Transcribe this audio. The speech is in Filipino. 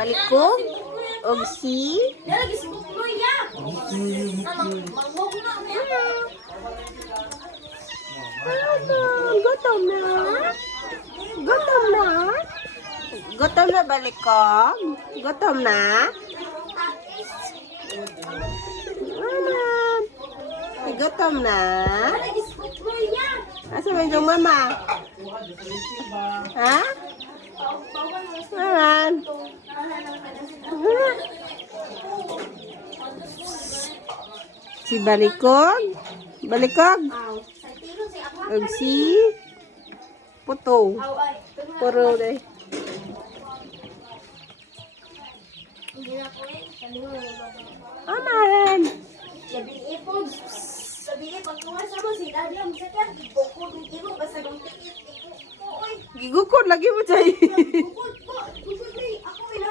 Balikog. Og si. Gutom na. Gutom na. Gutom na balikog. Gutom na. Aman. Gutom na. Asa ba yung mama? Ha? Aman. Si balikog. Balikog. Og si puto. Puro deh. Aman. Gigukod lagi mo chay.